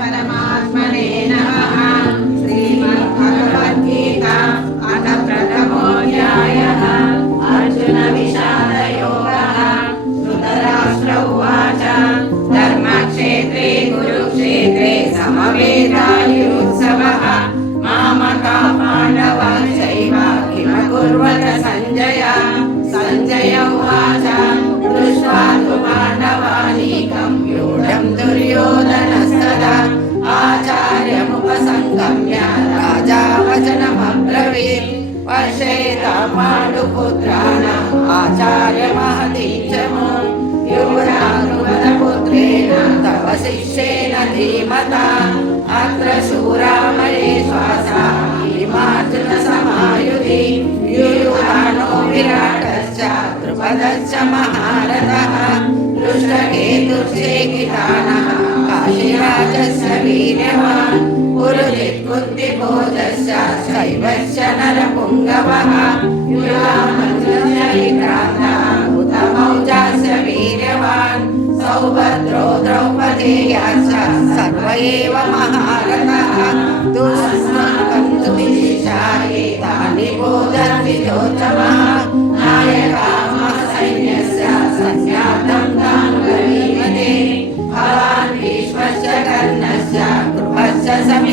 para más. वर्षेता पाण्डुपुत्राणाम् आचार्यमहतीं च मां युवरानुपदपुत्रेण तव शिष्येन धीमता अत्र शूरामये श्वासा हिमार्जुनसमायुधि युयुधानो विराटश्च द्रुपदश्च महारथः दृष्टकेतुश्चेकितानः काशीराजस्य वीर्यवान् पुरुजित्कुन्तिभोजश्च शैवश्च नरपुङ्गवः युधामन्त्रस्य विक्रान्ता उतमौजास्य वीर्यवान् सौभद्रो द्रौपदेयाश्च सर्व एव महारथः दुष्मन्तं तु विदिशाये तानि बोधद्विजोत्तमः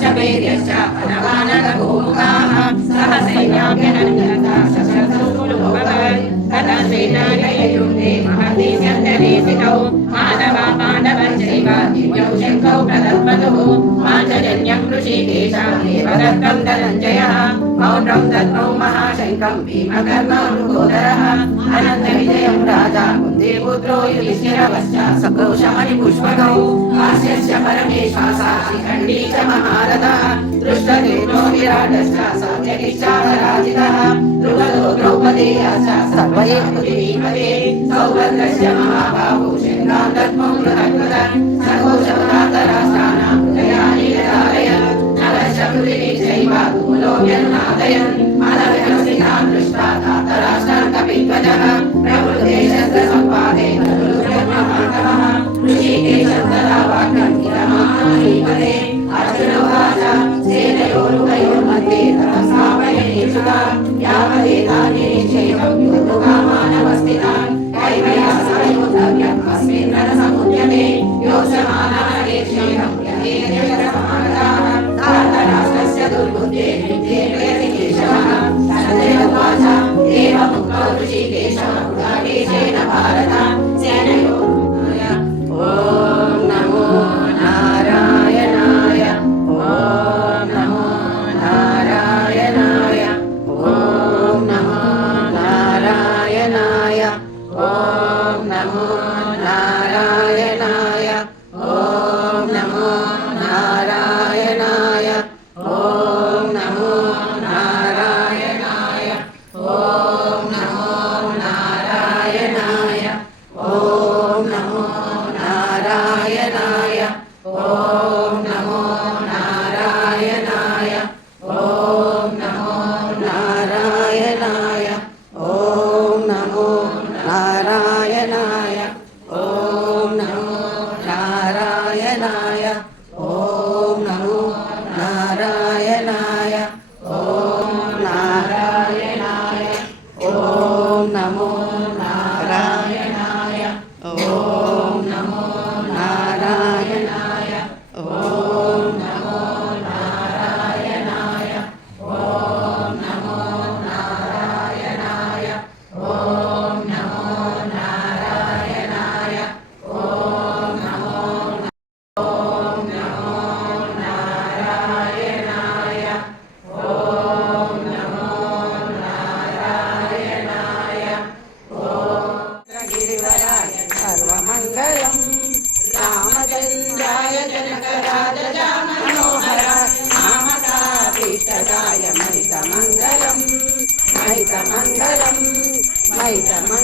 శబేర్యశ్చ నవానగోముఖాః సహసైనాభ్యనందనతా సశస్త్రులోభవద్ తదన్వేనాయయుండే మహదీవ్యంతరేసికౌ మానవా పాండవంచైవ पौण्ड्रं दत्तौ महाशङ्खं भीमकर्मौ नृगोदरः अनन्तविजयं राजा कुन्तीपुत्रो युधिष्ठिरवश्च सकोशमणिपुष्पकौ हास्यस्य परमेश्वासा शिखण्डी च महारथः दृष्टकेतो विराटश्च सौम्यकिश्चापराजितः द्रुपदो द्रौपदेयाश्च सर्व एव कुलीमते सौभद्रस्य महाबाहु शृङ्गां दत्मौ बृहत्कृतः सघोषभ्रातराष्ट्राणां लोक्यन्नादयन् मदव्यवसितां दृष्ट्वा धातराष्ट्रं कपिध्वजः प्रभुदेशस्य सम्पादेन दुर्गमागमः ऋषिकेशं तदा वाक्यं किरमाणीपदे अर्जुनवाच सेनयोरुभयोर्मध्ये तपसापयनेषु यावदेतानि निषेध कृषिकेशः गुणाकेशेन भारत ఓం నమో నారాయణాయ ఓం నమో నారాయణాయ ఓం నారాయణాయ Ahí está, más